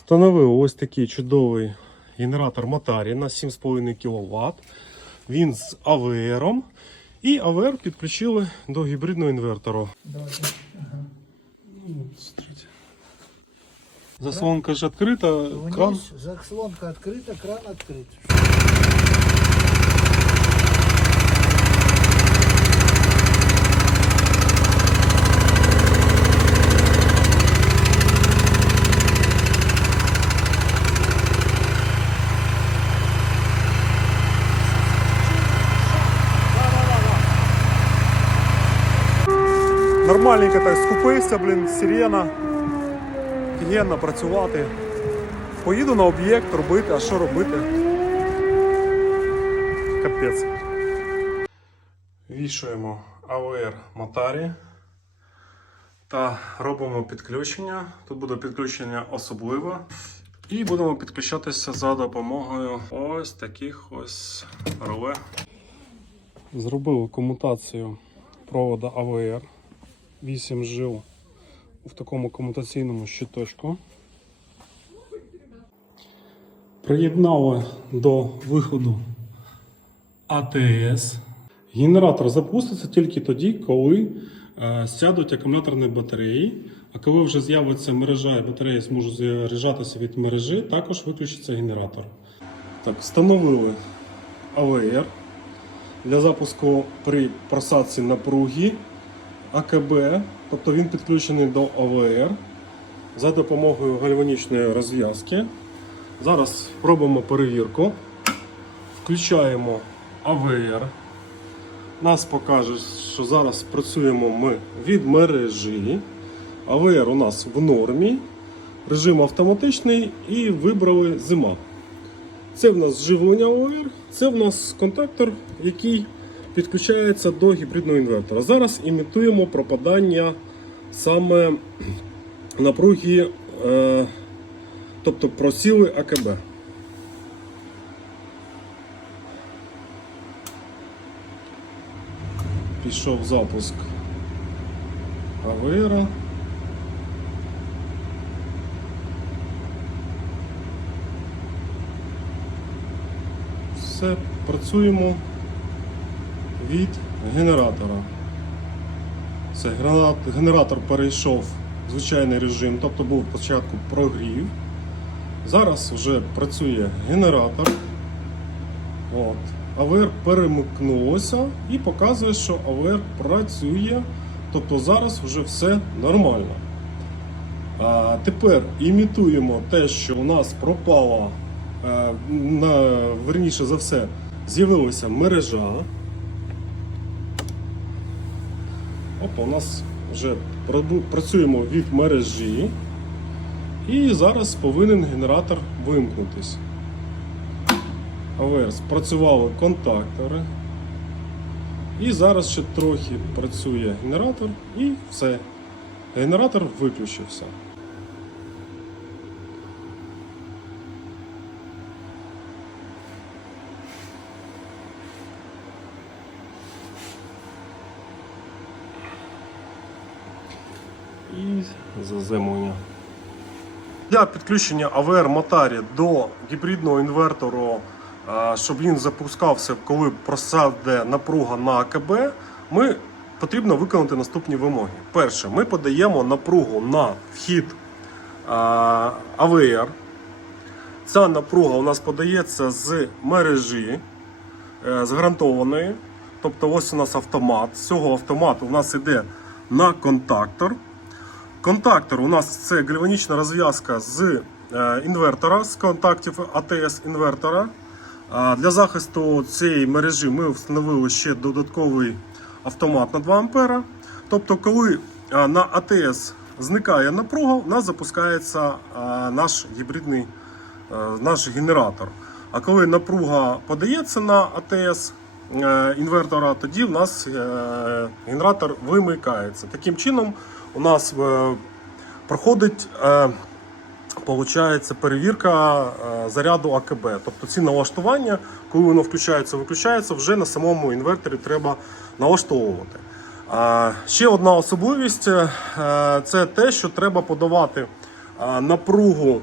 Встановив ось такий чудовий генератор Матарі на 7,5 кВт. Він з АВРом. І АВР підключили до гібридного інвертору. Ага. Заслонка ж відкрита, кран. Заслонка відкрита, кран открыт. Нормальненько так скупився, блін, сирена. Офігенно працювати. Поїду на об'єкт робити, а що робити? Капець. Вішуємо АВР Мотарі та робимо підключення. Тут буде підключення особливе. І будемо підключатися за допомогою ось таких ось реле. Зробили комутацію провода АВР. 8 жил в такому комутаційному щиточку. Приєднали до виходу АТС. Генератор запуститься тільки тоді, коли е, сядуть акумуляторні батареї. А коли вже з'явиться мережа і батареї зможуть заряджатися від мережі, також виключиться генератор. Так, встановили АВР для запуску при просадці напруги АКБ, тобто він підключений до АВР за допомогою гальванічної розв'язки. Зараз робимо перевірку. Включаємо АВР. Нас покаже, що зараз працюємо ми від мережі. АВР у нас в нормі. Режим автоматичний і вибрали зима. Це в нас живлення АВР, це в нас контактор, який підключається до гібридного інвертора. Зараз імітуємо пропадання саме напруги, е, тобто просіли АКБ. Пішов запуск АВР. Все, працюємо від генератора. Генератор- генератор перейшов в звичайний режим, тобто був спочатку прогрів. Зараз вже працює генератор. От. АВР перемикнулося і показує, що АВР працює. Тобто зараз вже все нормально. А тепер імітуємо те, що у нас пропала, е, верніше за все, з'явилася мережа. Опа, у нас вже працюємо від мережі. І зараз повинен генератор вимкнутись. АВР спрацювали контактори. І зараз ще трохи працює генератор і все. Генератор виключився. І заземлення. Для підключення АВР Мотарі до гібридного інвертору, щоб він запускався, коли просаде напруга на АКБ, ми потрібно виконати наступні вимоги. Перше, ми подаємо напругу на вхід АВР. Ця напруга у нас подається з мережі е, з гарантованої. Тобто ось у нас автомат. З цього автомату у нас йде на контактор. Контактор у нас це гальванічна розв'язка з е, інвертора, з контактів АТС інвертора. Для захисту цієї мережі ми встановили ще додатковий автомат на 2 А. Тобто, коли е, на АТС зникає напруга, у нас запускається е, наш гібридний наш генератор. А коли напруга подається на АТС інвертора, тоді в нас генератор вимикається. Таким чином, у нас е, проходить е, Получається перевірка е, заряду АКБ. Тобто ці налаштування, коли воно включається, виключається, вже на самому інверторі треба налаштовувати. Ще одна особливість це те, що треба подавати напругу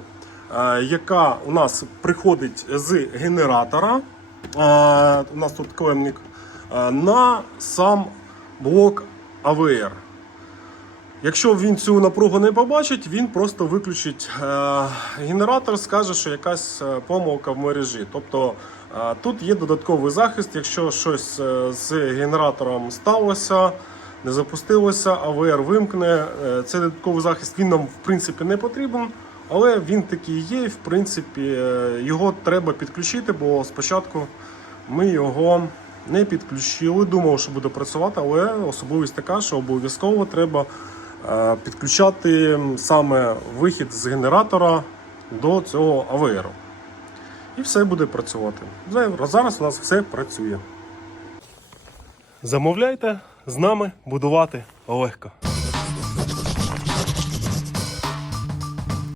яка у нас приходить з генератора. У нас тут клемник на сам блок АВР. Якщо він цю напругу не побачить, він просто виключить е, генератор, скаже, що якась е, помилка в мережі. Тобто е, тут є додатковий захист, якщо щось з генератором сталося, не запустилося, АВР вимкне. Цей додатковий захист він нам в принципі не потрібен, але він такий є, в принципі його треба підключити, бо спочатку ми його не підключили. Думав, що буде працювати, але особливість така, що обов'язково треба підключати саме вихід з генератора до цього АВР. І все буде працювати. Зараз у нас все працює. Замовляйте з нами будувати легко.